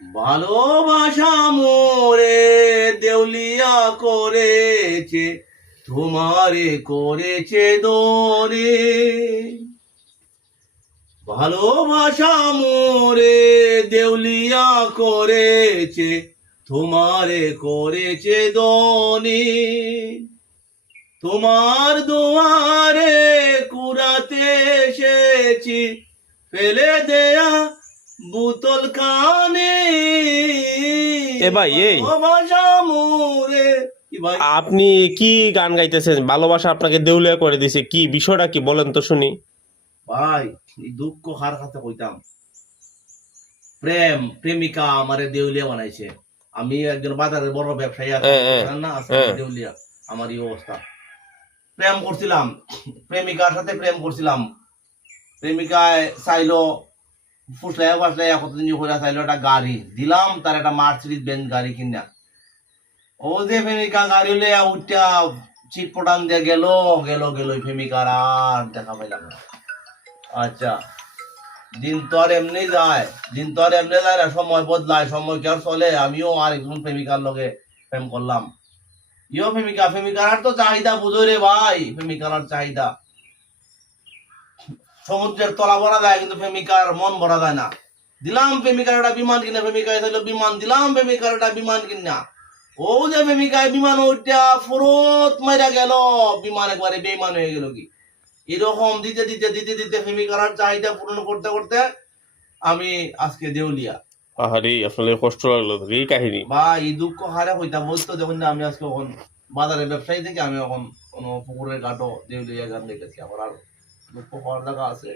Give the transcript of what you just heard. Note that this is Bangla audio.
ভালোবাসা মোরে দেউলিয়া করেছে, তোমারে করেছে দরে। ভালোবাসা মোরে দেউলিয়া করেছে, তোমারে করেছে দনি। তোমার দুয়ারে কুড়াতে এসেছি, ফেলে দেয়া বুতল কানে। এ ভাই এই ভালোবাসা মোরে, কি ভাই? আপনি কি গান গাইতেছেন? ভালোবাসা আপনাকে দেউলিয়া করে দিছে, কি বিষয়টা কি বলেন তো শুনি। ভাই এই দুঃখ কার কাছে কইতাম? প্রেমিকা আমারে দেউলিয়া বানাইছে। আমি একজন বাজারের বড় ব্যবসায়ী না, আজকে দেউলিয়া। আমার এই অবস্থা। প্রেম করছিলাম, প্রেমিকার সাথে প্রেম করছিলাম। প্রেমিকায় চাইলো ফুসলাইয়া ফাসলাইয়া কতদিন করে চাইলো একটা গাড়ি দিলাম, তার একটা মার্সিডিজ বেঞ্জ গাড়ি কিনা। ও যে প্রেমিকা গাড়ি লইয়া উঠা চিট পটান দিয়ে গেল গেল গেল, প্রেমিকার আর দেখা পাইলাম না। আচ্ছা, দিন তো আর এমনি যায়, দিন তো আর এমনি যায় না, সময় বদলায়, সময় কি আর চলে? আমিও আর একজন প্রেমিকার লগে প্রেম করলাম। ইও প্রেমিকা, প্রেমিকার আর তো চাহিদা বুঝো রে ভাই, প্রেমিকার আর চাহিদা। সমুদ্রের তলা ভরা যায় কিন্তু প্রেমিকার মন ভরা যায় না। দিলাম প্রেমিকার একটা বিমান কিনা, প্রেমিকায় চাইলো বিমান, দিলাম প্রেমিকার একটা বিমান কিনা। ও যে প্রেমিকায় বিমান ওইটা ফুরত মাইরা গেল, বিমান একবারে বেইমান হয়ে গেল। কি এরকম দিতে দিতে দিতে দিতে প্রেমিকার চাহিদা পূরণ করতে করতে আমি আজকে দেউলিয়া। আহারে, আসলে কষ্ট লাগলো এই কাহিনী। বা এই দুঃখ হারে হইতাম বলতো যখন আমি আজকে এখন বাজারের ব্যবসায়ী থেকে আমি এখন কোনো পুকুরের ঘাটও দেউলিয়া গান দেখেছি। আমার আর দুঃখ হওয়ার জায়গা আছে।